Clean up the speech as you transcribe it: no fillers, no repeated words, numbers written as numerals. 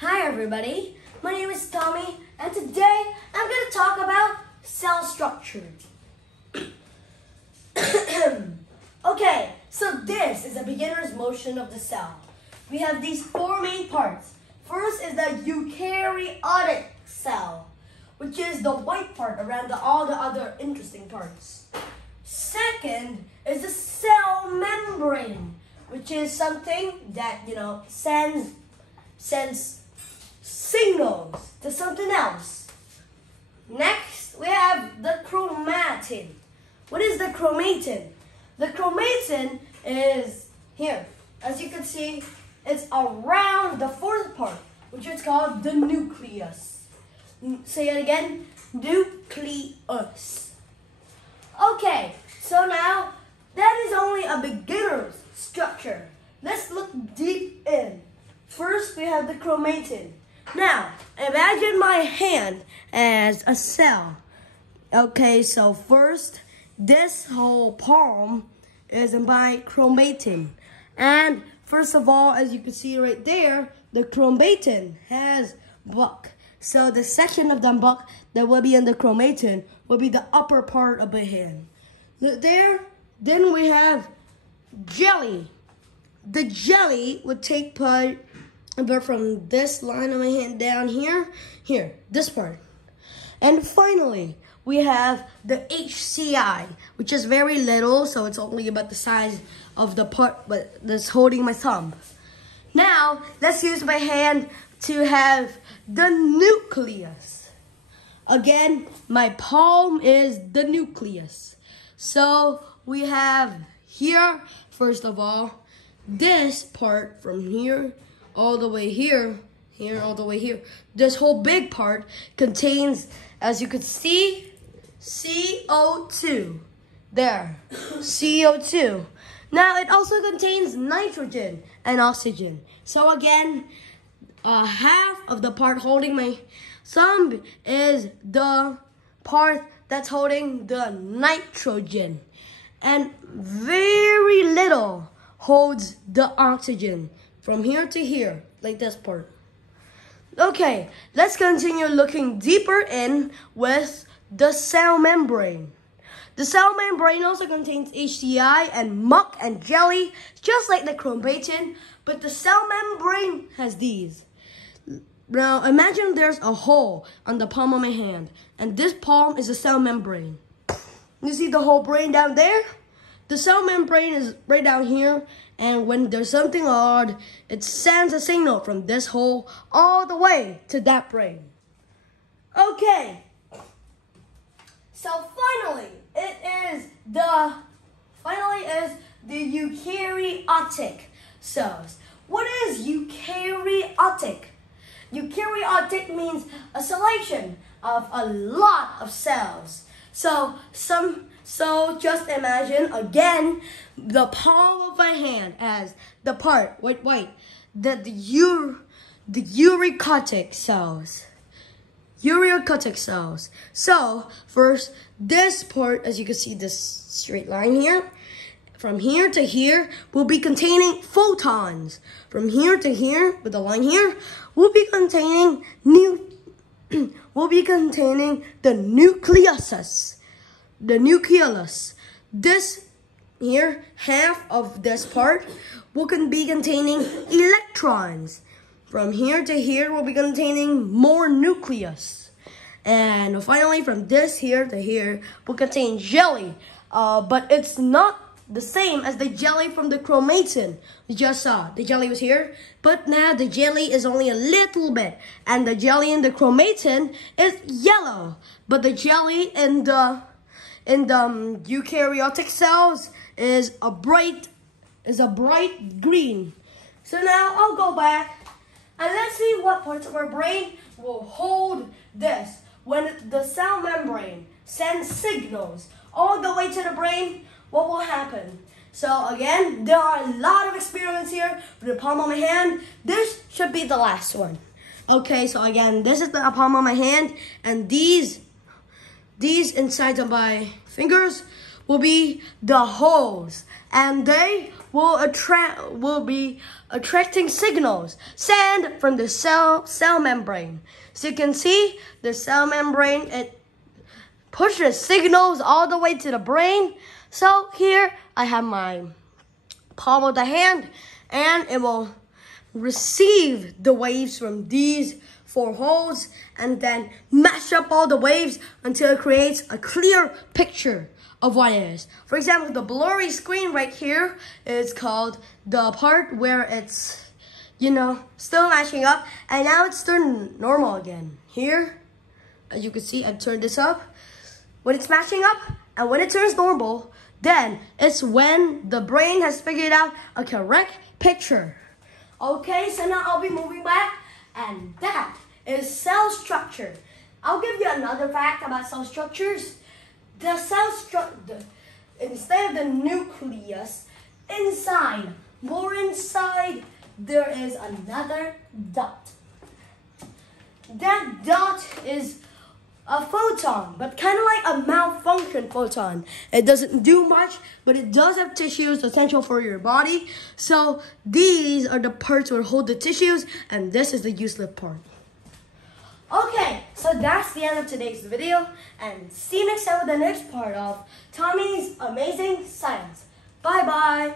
Hi everybody, my name is Tommy and today I'm going to talk about cell structure. Okay, so this is a beginner's motion of the cell. We have these four main parts. First is the eukaryotic cell, which is the white part around all the other interesting parts. Second is the cell membrane, which is something that, sends signals to something else. Next, we have the chromatin. What is the chromatin? The chromatin is here. As you can see, it's around the fourth part, which is called the nucleus. Say it again, nucleus. Okay, so now that is only a beginner's structure. Let's look deep in. First, we have the chromatin. Now, imagine my hand as a cell. Okay, so first, this whole palm is my chromatin. And first of all, as you can see right there, the chromatin has bulk. So the section of the bulk that will be in the chromatin will be the upper part of the hand. Then we have jelly. The jelly would take part from this line of my hand down here, this part. And finally, we have the HCI, which is very little, so it's only about the size of the part that's holding my thumb. Now, let's use my hand to have the nucleus. Again, my palm is the nucleus. So we have here, first of all, this part from here all the way here, all the way here. This whole big part contains, as you can see, CO2. There, CO2. Now it also contains nitrogen and oxygen. So again, half of the part holding my thumb is the part that's holding the nitrogen. And very little holds the oxygen from here to here, like this part. Okay, let's continue looking deeper in with the cell membrane. The cell membrane also contains HCI and muck and jelly, just like the chromatin, but the cell membrane has these. Now, imagine there's a hole on the palm of my hand, and this palm is a cell membrane. You see the whole brain down there? The cell membrane is right down here, and when there's something odd, it sends a signal from this hole all the way to that brain. Okay, so finally is the eukaryotic cells. What is eukaryotic? Eukaryotic means a selection of a lot of cells. So just imagine again the palm of my hand as the part white, the eukaryotic cells. Eukaryotic cells. So first, this part, as you can see, this straight line here, from here to here will be containing photons. From here to here, with the line here, will be containing the nucleus. The nucleus. This here, half of this part will be containing electrons. From here to here will be containing more nucleus. And finally, from this here to here will contain jelly. But it's not the same as the jelly from the chromatin we just saw. The jelly was here, but now the jelly is only a little bit. And the jelly in the chromatin is yellow. But the jelly in the eukaryotic cells is a bright green. So now I'll go back and let's see what parts of our brain will hold this. When the cell membrane sends signals all the way to the brain, what will happen? So again, there are a lot of experiments here with the palm of my hand. This should be the last one. Okay, so again, this is the palm of my hand, and these inside of my fingers will be the holes, and they will be attracting signals sent from the cell membrane. So you can see the cell membrane, it pushes signals all the way to the brain. So here I have my palm of the hand, and it will receive the waves from these 4 holes and then mash up all the waves until it creates a clear picture of what it is. For example, the blurry screen right here is called the part where it's, still mashing up, and now it's turned normal again. Here, as you can see, I've turned this up. When it's mashing up and when it turns normal, then it's when the brain has figured out a correct picture. Okay, so now I'll be moving back, and that is cell structure. I'll give you another fact about cell structures. The cell structure, instead of the nucleus, more inside, there is another dot. That dot is a photon, but kind of like a malfunction photon. It doesn't do much, but it does have tissues essential for your body. So these are the parts that hold the tissues, and this is the useless part. Okay, so that's the end of today's video, and see you next time with the next part of Tommy's Amazing Science. Bye-bye.